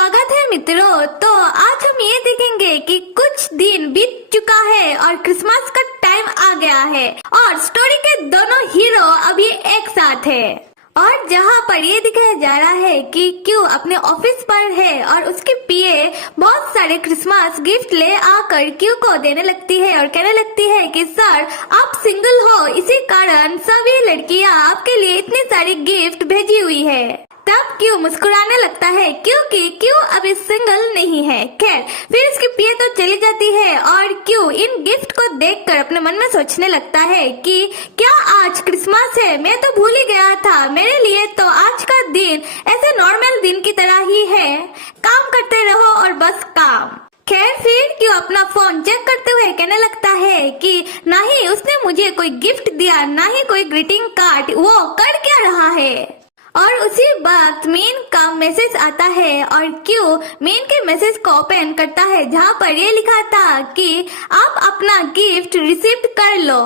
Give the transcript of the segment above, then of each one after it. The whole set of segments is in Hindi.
स्वागत है मित्रों। तो आज हम ये देखेंगे कि कुछ दिन बीत चुका है और क्रिसमस का टाइम आ गया है और स्टोरी के दोनों हीरो अभी एक साथ है और जहाँ पर ये दिखाया जा रहा है कि क्यों अपने ऑफिस पर है और उसके पीए बहुत सारे क्रिसमस गिफ्ट ले आकर क्यों को देने लगती है और कहने लगती है कि सर आप सिंगल हो, इसी कारण सभी लड़कियाँ आपके लिए इतनी सारी गिफ्ट भेजी हुई है। तब क्यों मुस्कुराने लगता है क्योंकि क्यों अभी सिंगल नहीं है। खैर फिर इसकी पिए तो चली जाती है और क्यों इन गिफ्ट को देखकर अपने मन में सोचने लगता है कि क्या आज क्रिसमस है, मैं तो भूल ही गया था। मेरे लिए तो आज का दिन ऐसे नॉर्मल दिन की तरह ही है, काम करते रहो और बस काम। खैर फिर क्यों अपना फोन चेक करते हुए कहने लगता है कि ना ही उसने मुझे कोई गिफ्ट दिया ना ही कोई ग्रीटिंग कार्ड, वो कर क्या रहा है। और उसी वक्त मीन का मैसेज आता है और क्यों मीन के मैसेज को ओपन करता है जहाँ पर ये लिखा था कि आप अपना गिफ्ट रिसीव कर लो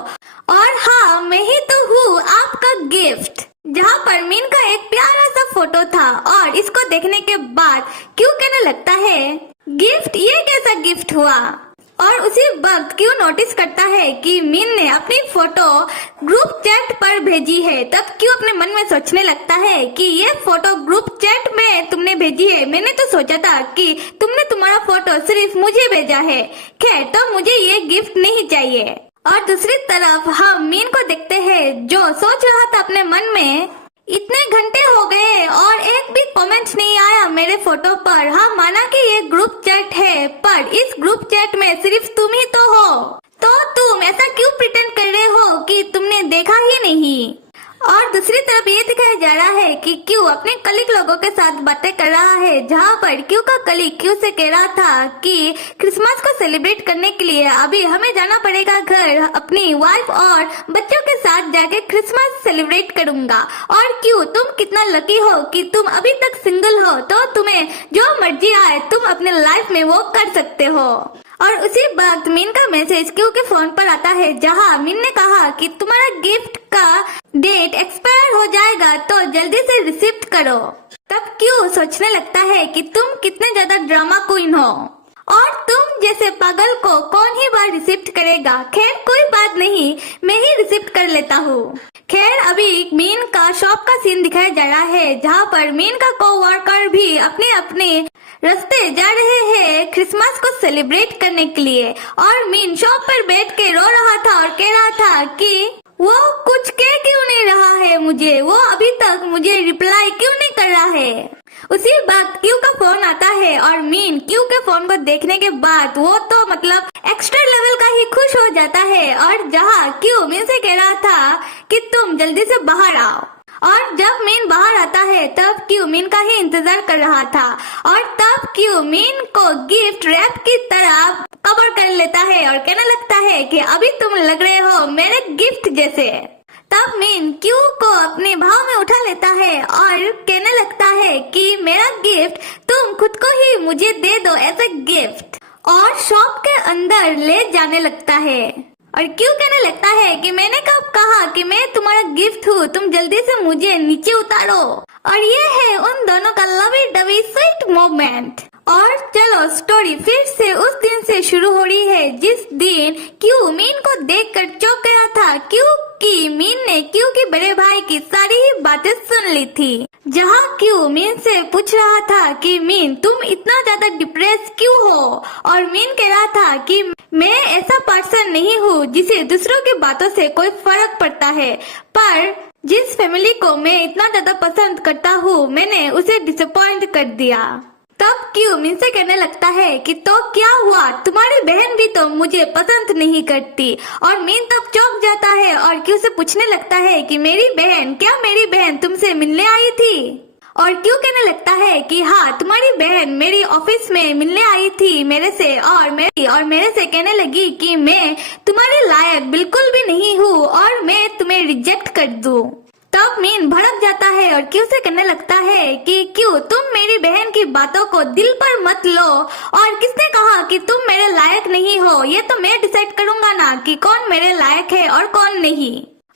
और हाँ मैं ही तो हूँ आपका गिफ्ट, जहाँ पर मीन का एक प्यारा सा फोटो था। और इसको देखने के बाद क्यों कहने लगता है गिफ्ट, ये कैसा गिफ्ट हुआ। और उसी वक्त क्यों नोटिस करता है कि मीन ने अपनी फोटो ग्रुप चैट पर भेजी है। तब क्यों अपने मन में सोचने लगता है कि ये फोटो ग्रुप चैट में तुमने भेजी है, मैंने तो सोचा था कि तुमने तुम्हारा फोटो सिर्फ मुझे भेजा है। खैर तो मुझे ये गिफ्ट नहीं चाहिए। और दूसरी तरफ हम मीन को देखते हैं जो सोच रहा था अपने मन में इतने घंटे हो गए और एक भी कमेंट नहीं आया मेरे फोटो पर। हाँ माना कि ये ग्रुप चैट है पर इस ग्रुप चैट में सिर्फ तुम ही तो हो, तो तुम ऐसा क्यों प्रिटेंड कर रहे हो कि तुमने देखा ही नहीं। और दूसरी तरफ ये दिखाया जा रहा है कि क्यों अपने कलीग लोगों के साथ बातें कर रहा है जहाँ पर क्यों का कलीग क्यों से कह रहा था कि क्रिसमस को सेलिब्रेट करने के लिए अभी हमें जाना पड़ेगा घर, अपनी वाइफ और बच्चों के साथ जाके क्रिसमस सेलिब्रेट करूंगा। और क्यों तुम कितना लकी हो कि तुम अभी तक सिंगल हो, तो तुम्हें जो मर्जी आए तुम अपने लाइफ में वो कर सकते हो। और उसी वक्त मीन का मैसेज क्यों के फोन पर आता है जहाँ मीन ने कहा कि तुम्हारा गिफ्ट का डेट एक्सपायर हो जाएगा तो जल्दी से रिसीव करो। तब क्यों सोचने लगता है कि तुम कितने ज्यादा ड्रामा क्वीन हो और तुम जैसे पागल को कौन ही बार रिसीव करेगा। खैर कोई बात नहीं, मैं ही रिसीव कर लेता हूँ। खैर अभी मीन का शॉप का सीन दिखाया जा रहा है जहाँ पर मीन का कोवर्कर भी अपने अपने रास्ते जा रहे हैं क्रिसमस को सेलिब्रेट करने के लिए। और मीन शॉप पर बैठ के रो रहा था और कह रहा था कि वो कुछ कह क्यों नहीं रहा है मुझे, वो अभी तक मुझे रिप्लाई क्यों नहीं कर रहा है। उसी वक्त क्यू का फोन आता है और मीन क्यू के फोन को देखने के बाद वो तो मतलब एक्स्ट्रा लेवल का ही खुश हो जाता है। और जहाँ क्यू मीन से कह रहा था कि तुम जल्दी से बाहर आओ और जब मीन बाहर आता है तब क्यू मीन का ही इंतजार कर रहा था। और तब क्यू मीन को गिफ्ट रैप की तरह कवर कर लेता है और कहने लगता है कि अभी तुम लग रहे हो मेरे गिफ्ट जैसे। तब मीन क्यू को अपने भाव में उठा लेता है और कहने लगता है कि मेरा गिफ्ट तुम खुद को ही मुझे दे दो ऐसा गिफ्ट, और शॉप के अंदर ले जाने लगता है। और क्यों कहने लगता है कि मैंने कब कहा कि मैं तुम्हारा गिफ्ट हूँ, तुम जल्दी से मुझे नीचे उतारो। और ये है उन दोनों का लवी डवी स्वीट मोमेंट। और चलो स्टोरी फिर से उस दिन से शुरू हो रही है जिस दिन क्यू मीन को देखकर चौंक गया था क्योंकि मीन ने क्यू के बड़े भाई की सारी ही बातें सुन ली थी। जहाँ क्यू मीन से पूछ रहा था कि मीन तुम इतना ज्यादा डिप्रेस क्यों हो, और मीन कह रहा था कि मैं ऐसा पर्सन नहीं हूँ जिसे दूसरों की बातों से कोई फर्क पड़ता है, पर जिस फैमिली को मैं इतना ज्यादा पसंद करता हूँ मैंने उसे डिसअपॉइंट कर दिया। तब क्यों मीन से कहने लगता है कि तो क्या हुआ, तुम्हारी बहन भी तो मुझे पसंद नहीं करती। और मीन तब चौंक जाता है और क्यों से पूछने लगता है कि मेरी बहन, क्या मेरी बहन तुमसे मिलने आई थी। और क्यों कहने लगता है कि हाँ तुम्हारी बहन मेरी ऑफिस में मिलने आई थी मेरे से और मेरे से कहने लगी कि मैं तुम्हारे लायक बिल्कुल भी नहीं हूँ और मैं तुम्हें रिजेक्ट कर दूँ। तब मीन भड़क जाता है और क्यों से कहने लगता है कि क्यों तुम मेरी बहन की बातों को दिल पर मत लो, और किसने कहा कि तुम मेरे लायक नहीं हो, ये तो मैं डिसाइड करूंगा ना कि कौन मेरे लायक है और कौन नहीं।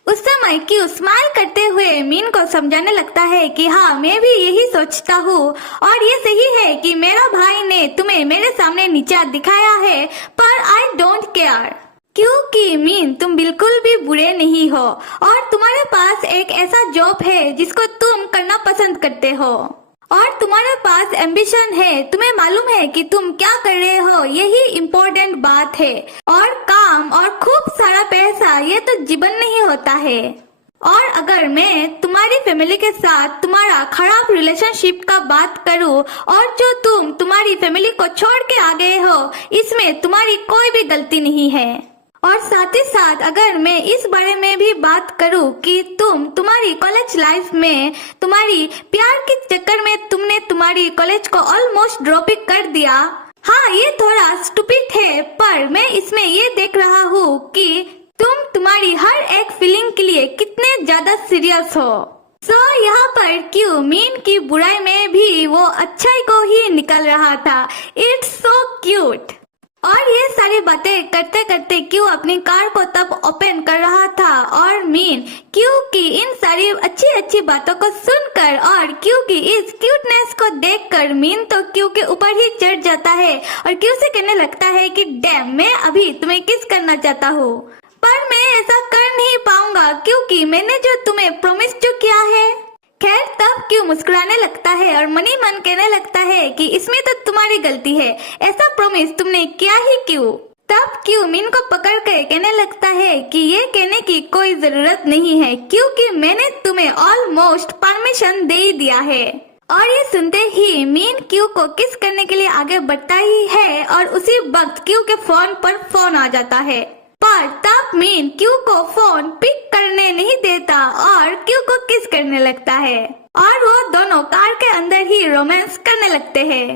उस समय क्यू स्माइल करते हुए मीन को समझाने लगता है कि हाँ, मैं भी यही सोचता हूँ और ये सही है कि मेरा भाई ने तुम्हें मेरे सामने नीचा दिखाया है, पर आई डोंट केयर क्योंकि मीन तुम बिल्कुल भी बुरे नहीं हो और तुम्हारे पास एक ऐसा जॉब है जिसको तुम करना पसंद करते हो और तुम्हारे पास एम्बिशन है। तुम्हें मालूम है कि तुम क्या कर रहे हो, यही इम्पोर्टेंट बात है। और काम और खूब सारा पैसा ये तो जीवन नहीं होता है। और अगर मैं तुम्हारी फैमिली के साथ तुम्हारा खराब रिलेशनशिप का बात करूं और जो तुम तुम्हारी फैमिली को छोड़ के आ गए हो, इसमें तुम्हारी कोई भी गलती नहीं है। और साथ ही साथ अगर मैं इस बारे में भी बात करूं कि तुम्हारी कॉलेज लाइफ में तुम्हारी प्यार के चक्कर में तुमने तुम्हारी कॉलेज को ऑलमोस्ट ड्रॉप कर दिया। हाँ, ये थोड़ा स्टूपिड है, पर मैं इसमें ये देख रहा हूँ कि तुम तुम्हारी हर एक फीलिंग के लिए कितने ज्यादा सीरियस हो। यहाँ पर क्यों मीन की बुराई में भी वो अच्छाई को ही निकल रहा था। It's so cute. और ये सारी बातें करते करते क्यू अपनी कार को तब ओपन कर रहा था और मीन क्यू की इन सारी अच्छी अच्छी बातों को सुनकर और क्यू की इस क्यूटनेस को देखकर मीन तो क्यू के ऊपर ही चढ़ जाता है और क्यू से कहने लगता है कि डैम, मैं अभी तुम्हें किस करना चाहता हूँ, पर मैं ऐसा कर नहीं पाऊंगा क्योंकि मैंने जो तुम्हें प्रॉमिस जो किया है। खैर, तब क्यों मुस्कुराने लगता है और मनी मन कहने लगता है कि इसमें तो तुम्हारी गलती है, ऐसा प्रॉमिस तुमने किया ही क्यों। तब क्यों मीन को पकड़ कर कहने लगता है कि ये कहने की कोई जरूरत नहीं है क्योंकि मैंने तुम्हें ऑलमोस्ट परमिशन दे ही दिया है। और ये सुनते ही मीन क्यू को किस करने के लिए आगे बढ़ता ही है और उसी वक्त क्यू के फोन पर फोन आ जाता है, पर तब मीन क्यू को फोन पिक करने नहीं देता और क्यू को किस करने लगता है और वो दोनों कार के अंदर ही रोमांस करने लगते हैं।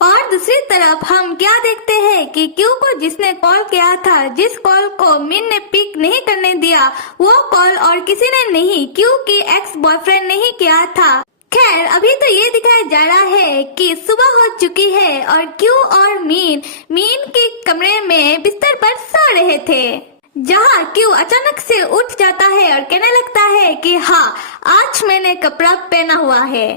और दूसरी तरफ हम क्या देखते हैं कि क्यू को जिसने कॉल किया था, जिस कॉल को मीन ने पिक नहीं करने दिया, वो कॉल और किसी ने नहीं, क्यू की एक्स बॉयफ्रेंड ने ही किया था। खैर, अभी तो ये दिखाया जा रहा है कि सुबह हो चुकी है और क्यू और मीन के कमरे में बिस्तर पर सो रहे थे, जहाँ क्यू अचानक से उठ जाता है और कहने लगता है कि हाँ, आज मैंने कपड़ा पहना हुआ है।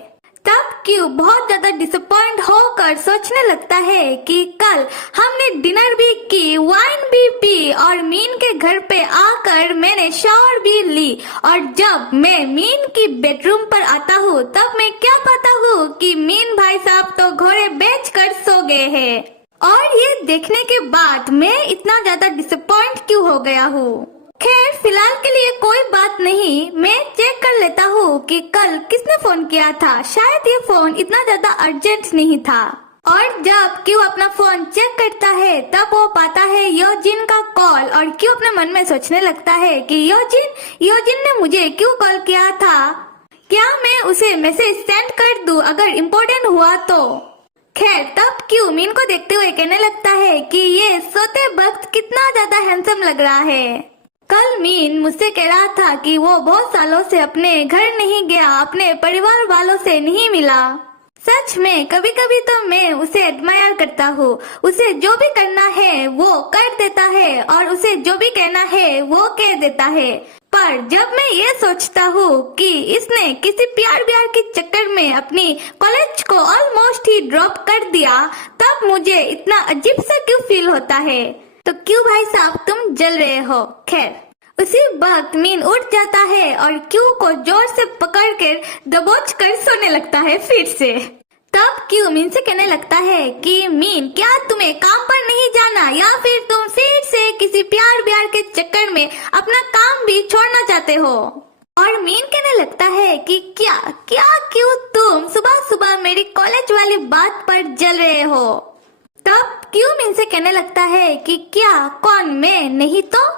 तब क्यू बहुत ज्यादा डिसअपॉइंट होकर सोचने लगता है कि कल हमने डिनर भी की, वाइन भी पी और मीन के घर पे आकर मैंने शावर भी ली और जब मैं मीन की बेडरूम पर आता हूँ तब मैं क्या पाता हूँ कि मीन भाई साहब तो घोड़े बेचकर सो गए हैं। और ये देखने के बाद मैं इतना ज्यादा डिसअपॉइंट क्यों हो गया हूँ। खैर, फिलहाल के लिए कोई बात नहीं, मैं चेक कर लेता हूँ कि कल किसने फोन किया था। शायद ये फोन इतना ज्यादा अर्जेंट नहीं था। और जब क्यू अपना फोन चेक करता है तब वो पाता है योजिन का कॉल और क्यू अपने मन में सोचने लगता है कि योजिन ने मुझे क्यों कॉल किया था, क्या मैं उसे मैसेज सेंड कर दूं अगर इम्पोर्टेंट हुआ तो। खैर, तब क्यू मीन को देखते हुए कहने लगता है कि ये सोते वक्त कितना ज्यादा हैंडसम लग रहा है। कल मीन मुझसे कह रहा था कि वो बहुत सालों से अपने घर नहीं गया, अपने परिवार वालों से नहीं मिला। सच में कभी कभी तो मैं उसे एडमायर करता हूँ। उसे जो भी करना है वो कर देता है और उसे जो भी कहना है वो कह देता है। पर जब मैं ये सोचता हूँ कि इसने किसी प्यार के चक्कर में अपनी कॉलेज को ऑलमोस्ट ही ड्रॉप कर दिया, तब मुझे इतना अजीब सा क्यों फील होता है। तो क्यों भाई साहब तुम जल रहे हो। खैर, उसी वक्त मीन उठ जाता है और क्यू को जोर से पकड़कर दबोच कर सोने लगता है फिर से। तब क्यू मीन से कहने लगता है कि मीन, क्या तुम्हें काम पर नहीं जाना या फिर तुम फिर से किसी प्यार के चक्कर में अपना काम भी छोड़ना चाहते हो। और मीन कहने लगता है कि क्या क्यों तुम सुबह सुबह मेरी कॉलेज वाली बात पर जल रहे हो। तब क्यू मीन से कहने लगता है कि क्या, कौन, मैं नहीं तो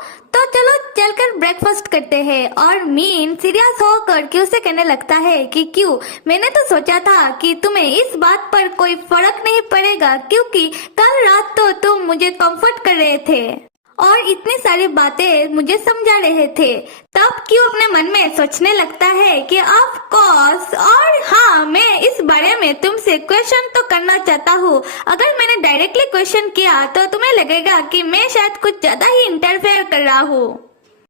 चलो चलकर ब्रेकफास्ट करते हैं। और मीन सीरियस होकर क्यू से कहने लगता है कि क्यू, मैंने तो सोचा था कि तुम्हें इस बात पर कोई फर्क नहीं पड़ेगा क्योंकि कल रात तो तुम मुझे कंफर्ट कर रहे थे और इतनी सारी बातें मुझे समझा रहे थे। तब क्यू अपने मन में सोचने लगता है कि ऑफ कोर्स, और हाँ, मैं इस बारे में तुमसे क्वेश्चन तो करना चाहता हूँ। अगर मैंने डायरेक्टली क्वेश्चन किया तो तुम्हें लगेगा कि मैं शायद कुछ ज्यादा ही इंटरफेयर कर रहा हूँ।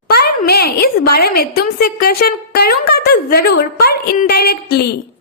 पर मैं इस बारे में तुमसे क्वेश्चन करूंगा तो जरूर, पर इनडायरेक्टली।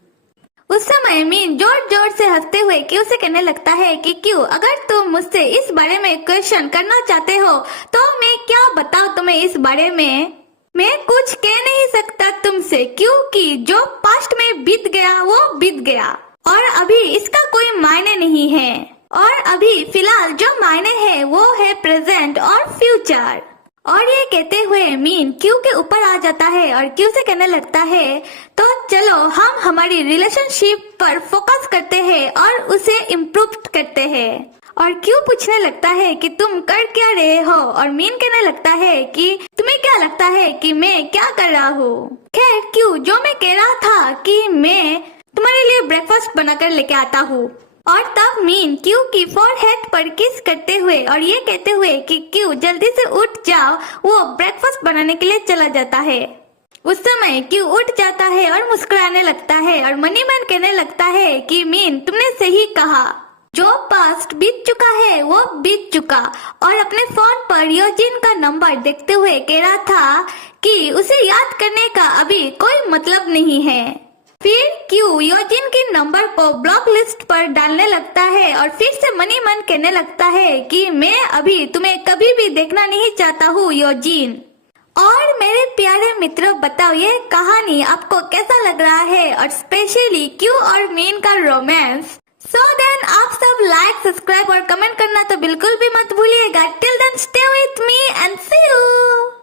उस समय मीन जोर जोर से हंसते हुए क्यू से कहने लगता है कि क्यू, अगर तुम मुझसे इस बारे में क्वेश्चन करना चाहते हो तो मैं क्या बताऊं तुम्हें इस बारे में। मैं कुछ कह नहीं सकता तुमसे, क्योंकि जो पास्ट में बीत गया वो बीत गया और अभी इसका कोई मायने नहीं है। और अभी फिलहाल जो मायने है वो है प्रेजेंट और फ्यूचर। और ये कहते हुए मीन क्यू के ऊपर आ जाता है और क्यू से कहने लगता है, तो चलो हम हमारी रिलेशनशिप पर फोकस करते हैं और उसे इम्प्रूव करते हैं। और क्यू पूछने लगता है कि तुम कर क्या रहे हो, और मीन कहने लगता है कि तुम्हें क्या लगता है कि मैं क्या कर रहा हूँ। खैर क्यू, जो मैं कह रहा था कि मैं तुम्हारे लिए ब्रेकफास्ट बनाकर लेके आता हूँ। और तब मीन क्यू की फोरहेड पर किस करते हुए और ये कहते हुए कि क्यू जल्दी से उठ जाओ, वो ब्रेकफास्ट बनाने के लिए चला जाता है। उस समय क्यू उठ जाता है और मुस्कुराने लगता है और मनी मैन कहने लगता है कि मीन तुमने सही कहा, जो पास्ट बीत चुका है वो बीत चुका। और अपने फोन पर योजिन का नंबर देखते हुए कह रहा था कि उसे याद करने का अभी कोई मतलब नहीं है। फिर क्यू योजिन के नंबर को ब्लॉक लिस्ट पर डालने लगता है और फिर से मनी मन कहने लगता है कि मैं अभी तुम्हें कभी भी देखना नहीं चाहता हूँ योजिन। और मेरे प्यारे मित्रों, बताओ ये कहानी आपको कैसा लग रहा है, और स्पेशली क्यू और मीन का रोमांस। सो देन आप सब लाइक, सब्सक्राइब और कमेंट करना तो बिल्कुल भी मत भूलिएगा। Till then stay with me and see you.